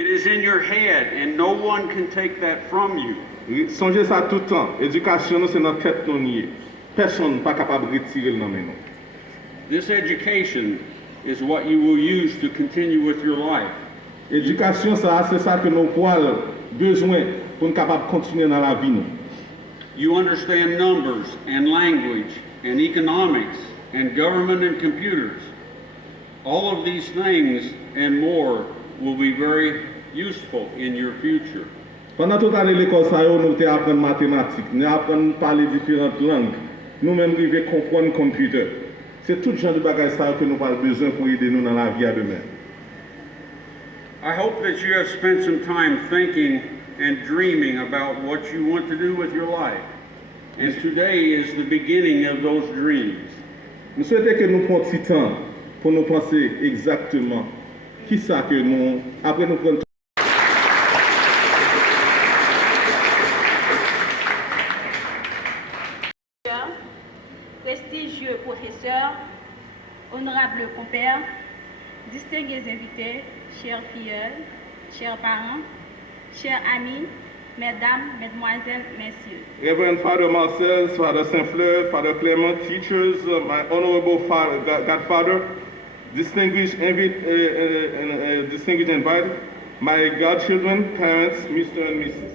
It is in your head, and no one can take that from you. Songez ça tout le temps. Éducation, c'est dans la tête de nous. Personne n'est pas capable de retirer le nom. This education is what you will use to continue with your life. Éducation, c'est ça que nous avons besoin pour nous capable de continuer dans la vie. You understand numbers and language and economics and government and computers. All of these things and more will be very useful in your future. Pendant toute l'année l'école, nous apprenons mathématiques, nous apprenons à parler différentes langues, nous-mêmes nous devons comprendre le computer. C'est tout genre de bagages que nous avons besoin pour aider nous dans la vie à demain. I hope that you have spent some time thinking and dreaming about what you want to do with your life. And today is the beginning of those dreams. Nous souhaitons que nous prenions du temps pour nous penser exactement qui ça que nous, après nous prenons. Prestigieux professeurs, honorables compères, distingués invités, chers filleuls, chers parents, chers amis, mesdames, mesdemoiselles, messieurs. Reverend Father Marcel, Father Saint-Fleur, Father Clement, teachers, my honorable father, godfather, distinguished invited, my godchildren, parents, Mr. and Mrs.